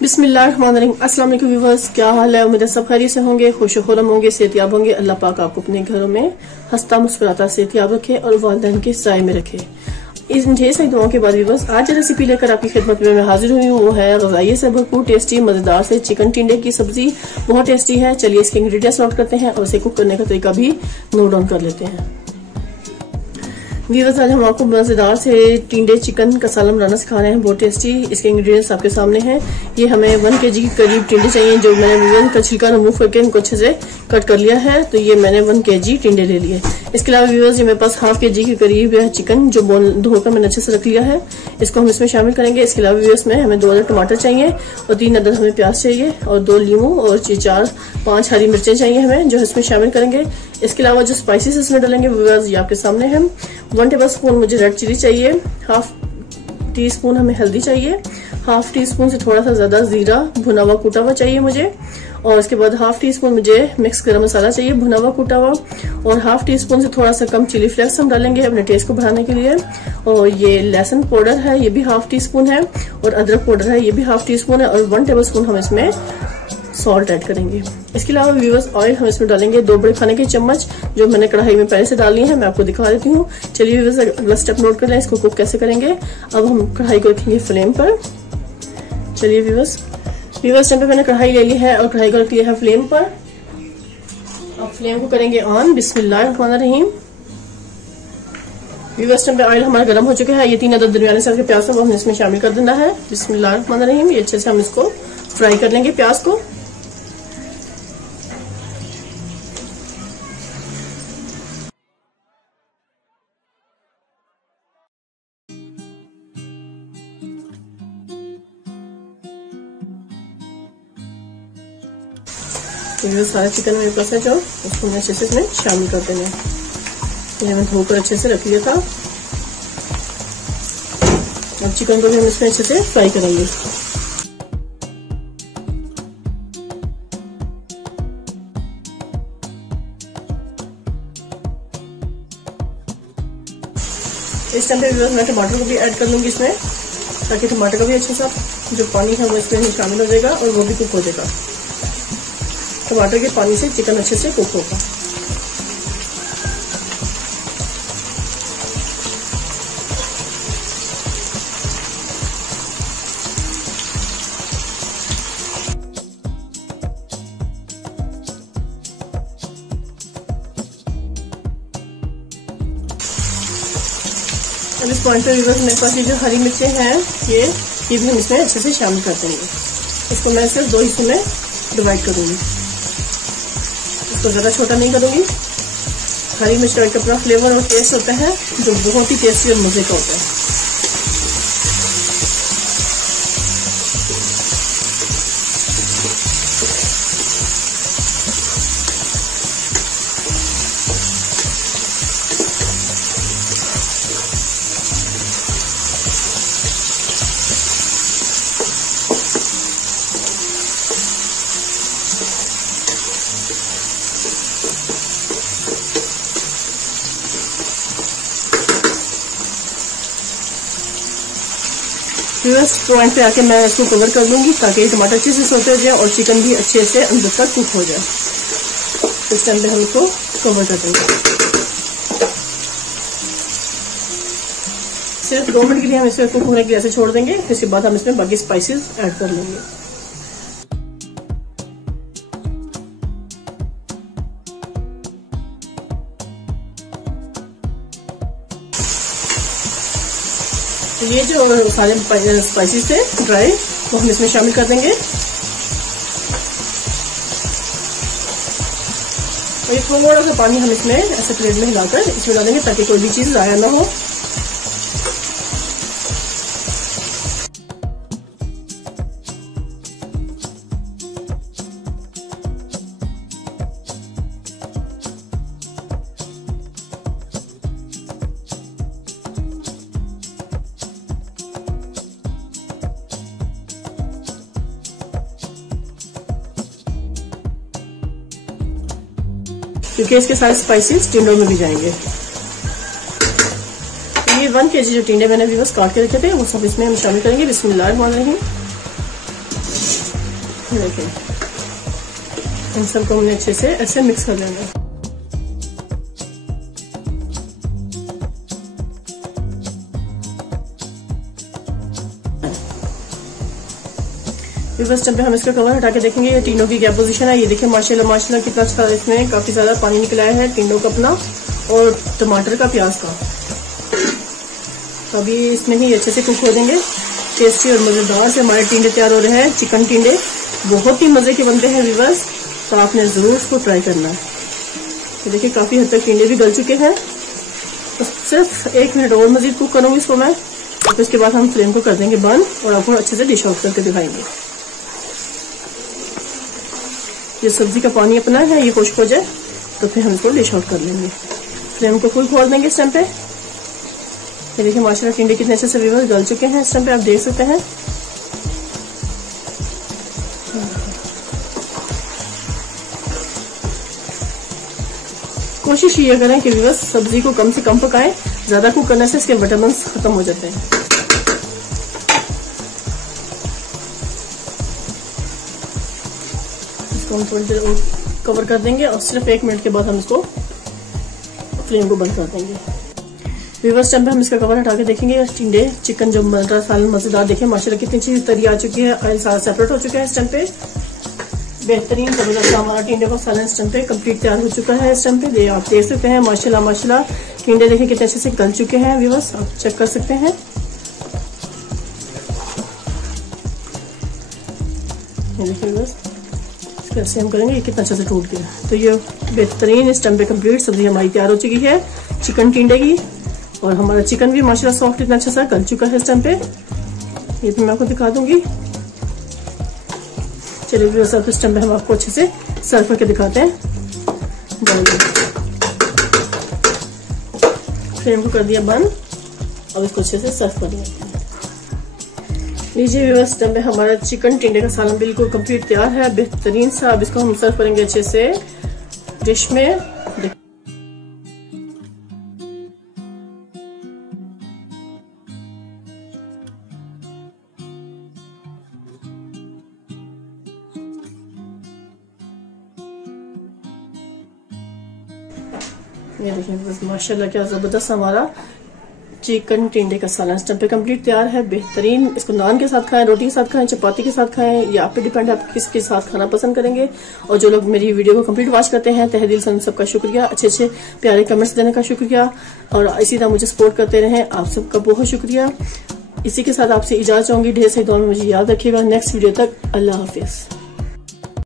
बिस्मिल्लाहिर्रहमानिर्रहीम। अस्सलाम वालेकुम व्यूअर्स, क्या हाल है? उम्मीद है सब खैरियत से होंगे, खुश-खुर्रम होंगे, सेहतयाब होंगे। अल्लाह पाक आपको अपने घरों में हंसता मुस्कुराता सेहतयाब रखे और वालिदैन के साए में रखे। इन ढेर सारी दुआओं के बाद व्यूअर्स, आज जो रेसिपी लेकर आपकी खिदमत में मैं हाजिर हुई हूँ वो है ग़ज़ाइयत से भरपूर टेस्टी मजेदार से चिकन टिंडे की सब्जी। बहुत टेस्टी है। चलिए इसके इंग्रेडिएंट्स नोट करते हैं और इसे कुक करने का तरीका भी नोट डाउन कर लेते हैं। व्यूअर्स, आज हम आपको मजेदार से टिंडे चिकन का सालन बनाना सिखा रहे हैं, बहुत टेस्टी। इसके इंग्रेडिएंट्स आपके सामने हैं। ये हमें 1 kg के करीब टिंडे चाहिए, जो मैंने व्यूअर्स का छिलका रिमूव करके इनको अच्छे से कट कर लिया है। तो ये मैंने 1 kg टिंडे ले लिए। इसके अलावा व्यूअर्स, ये मेरे पास ½ kg के करीब है चिकन, जो बोन धोकर मैंने अच्छे से रख लिया है। इसको हम इसमें शामिल करेंगे। इसके अलावा व्यूअर्स में हमें 2 अदद टमाटर चाहिए और 3 अदद हमें प्याज चाहिए और 2 लीमू और 4-5 हरी मिर्चें चाहिए हमें, जो इसमें शामिल करेंगे। इसके अलावा जो स्पाइसेस इसमें डालेंगे व्यूअर्स, ये आपके सामने हैं। 1 टेबलस्पून मुझे रेड चिली चाहिए, ½ टीस्पून हमें हल्दी चाहिए, ½ टीस्पून से थोड़ा सा ज्यादा जीरा भुना हुआ कूटा हुआ चाहिए मुझे, और इसके बाद ½ टीस्पून मुझे मिक्स गरम मसाला चाहिए भुना हुआ कूटा हुआ, और ½ टीस्पून से थोड़ा सा कम चिली फ्लेक्स हम डालेंगे अपने टेस्ट को बढ़ाने के लिए। और ये लहसुन पाउडर है, ये भी ½ टीस्पून है, और अदरक पाउडर है, ये भी ½ टीस्पून है, और 1 टेबलस्पून हम इसमें सॉल्ट ऐड करेंगे। इसके अलावा व्यूअर्स, ऑयल हम इसमें डालेंगे 2 बड़े खाने के चम्मच, जो मैंने कढ़ाई में पहले से डाली है। मैं आपको दिखा देती हूँ। चलिए व्यूअर्स, अगला स्टेप नोट कर लें, इसको कुक कैसे करेंगे। अब हम कढ़ाई को रखेंगे फ्लेम पर। चलिए व्यूअर्स, टाइम पे मैंने कढ़ाई ले ली है और कढ़ाई को रख लिया है फ्लेम पर। अब फ्लेम को करेंगे ऑन। बिस्मिल्लाहिर्रहमानिर्रहीम। व्यूअर्स, टाइम पे ऑयल हमारा गर्म हो चुका है। ये 3 अदद दरमियाने साइज के प्याज को हमने इसमें शामिल कर देना है। बिस्मिल्लाहिर्रहमानिर्रहीम। ये अच्छे से हम इसको फ्राई कर लेंगे प्याज को। तो ये सारा चिकन मेरे पास है, जो उसको मैं अच्छे से इसमें शामिल कर देना है। ये मैंने धोकर अच्छे से रख लिया था। अब चिकन को भी हम इसमें अच्छे से फ्राई करेंगे। इस टाइम पे मैं टमाटर को भी ऐड कर लूंगी इसमें, ताकि टमाटर का भी अच्छा सा जो पानी है वो इसमें शामिल हो जाएगा और वो भी कुक हो जाएगा। टमाटर के पानी से चिकन अच्छे से कुक होगा। अब इस पॉइंट पे मेरे पास ये जो हरी मिर्चें हैं, ये भी हम इसमें अच्छे से शामिल कर देंगे। इसको मैं सिर्फ 2 हिस्सों में डिवाइड करूंगी, इसको ज्यादा छोटा नहीं करूंगी। हरी मिर्च का एक अपना फ्लेवर और टेस्ट होता है, जो बहुत ही टेस्टी और मजे का होता है। फर्स्ट पॉइंट पे आके मैं इसको कवर कर लूंगी, ताकि टमाटर अच्छे से सोते जाए और चिकन भी अच्छे से अंदर तक कुक हो जाए। इस टाइम पे हम इसको कवर कर देंगे। सिर्फ 2 मिनट के लिए हम इसमें कुक होने के लिए ऐसे छोड़ देंगे। फिर इसके बाद हम इसमें बाकी स्पाइसेस ऐड कर लेंगे। तो ये जो सारे स्पाइसेस थे ड्राई, वो हम इसमें शामिल कर देंगे। और ये थोड़ा सा पानी हम इसमें ऐसे प्लेट में हिलाकर इसमें डालेंगे, ताकि कोई भी चीज ज़ाया ना हो। क्योंकि इसके सारे स्पाइसेस टिंडों में भी जाएंगे। ये 1 kg जो टिंडे मैंने भी बस काट के रखे थे वो सब इसमें हम शामिल करेंगे। बिस्मिल्लाहिर्रहमानिर्रहीम। देखिए इन सबको हमने अच्छे से ऐसे मिक्स कर लेंगे। बस टाइम पे हम इसका कवर हटा के देखेंगे ये टिंडों की क्या पोजीशन है। ये देखिए माशाल्लाह माशाल्लाह कितना अच्छा इसमें काफी ज्यादा पानी निकला है टिंडों का अपना और टमाटर का, प्याज का। तो अभी इसमें ही अच्छे से कुक हो देंगे। टेस्टी और मजेदार से हमारे टिंडे तैयार हो रहे हैं। चिकन टिंडे बहुत ही मजे के बनते हैं व्यूअर्स, तो आपने जरूर इसको ट्राई करना है। तो देखिए काफी हद तक टिंडे भी गल चुके हैं, तो सिर्फ 1 मिनट और मजीद कुक करूंगी इसको मैं। तो इसके बाद हम फ्लेम को कर देंगे बंद और आपको अच्छे से डिश आउट करके दिखाएंगे। ये सब्जी का पानी अपना है, ये खुश्क हो जाए तो फिर हम इसको डिश आउट कर लेंगे। फ्लेम को फुल खोल देंगे इस टाइम पे। ये देखिए माशाल्लाह टिंडे कितने अच्छे से व्यूअर्स गल चुके हैं इस टाइम पे, आप देख सकते हैं। कोशिश ये करें कि व्यूअर्स सब्जी को कम से कम पकाएं, ज्यादा कुक करने से इसके विटामिन्स खत्म हो जाते हैं। इसको हम थोड़ी देर और कवर कर देंगे और सिर्फ 1 मिनट के बाद हम इसको फ्लेम को बंद कर देंगे। व्यूअर्स टाइम पे हम इसका कवर हटा के देखेंगे टिंडे चिकन जो सालन मजेदार, देखिए माशाल्लाह कितनी अच्छी तरी आ चुकी है, ऑयल सारा सेपरेट हो चुका है इस टाइम पे। बेहतरीन जबरदस्त हमारा टिंडे का सालन इस टाइम पे कंप्लीट तैयार हो चुका है इस टाइम पे। आप देख सकते हैं माशाल्लाह माशाल्लाह टिंडे देखिए कितने अच्छे से गल चुके हैं व्यूअर्स, आप चेक कर सकते हैं। ये देखिए व्यूअर्स कैसे हम करेंगे, ये कितना अच्छा से टूट गया। तो ये बेहतरीन इस टाइम पे कंप्लीट सब्जी हमारी तैयार हो चुकी है चिकन टिंडे की, और हमारा चिकन भी माशाल्लाह सॉफ्ट इतना अच्छा सा गल चुका है इस टाइम पे। ये भी मैं आपको दिखा दूंगी। चलिए व्यूअर्स अब इस टाइम पे हम आपको अच्छे से सर्व करके दिखाते हैं। फ्लेम को कर दिया बंद, अब इसको अच्छे से सर्व कर दिया। लीजिए व्यूअर्स टाइम पे हमारा चिकन टिंडे का सालन बिल्कुल कंप्लीट तैयार है, बेहतरीन सा। अब इसको हम सर्व करेंगे अच्छे से डिश में। ये देखिए बस माशाल्लाह क्या जबरदस्त हमारा चिकन टिंडे का सालन इस टाइम पे कंप्लीट तैयार है, बेहतरीन। इसको नान के साथ खाएं, रोटी के साथ खाएं, चपाती के साथ खाएं, ये आप पे डिपेंड है आप किसके साथ खाना पसंद करेंगे। और जो लोग मेरी वीडियो को कंप्लीट वॉच करते हैं तहे दिल से सबका शुक्रिया, अच्छे अच्छे प्यारे कमेंट्स देने का शुक्रिया, और इसी तरह मुझे सपोर्ट करते रहें, आप सबका बहुत शुक्रिया। इसी के साथ आपसे इजाजत चाहूंगी, ढेर सारी दुआ में मुझे याद रखिएगा। नेक्स्ट वीडियो तक अल्लाह हाफिज।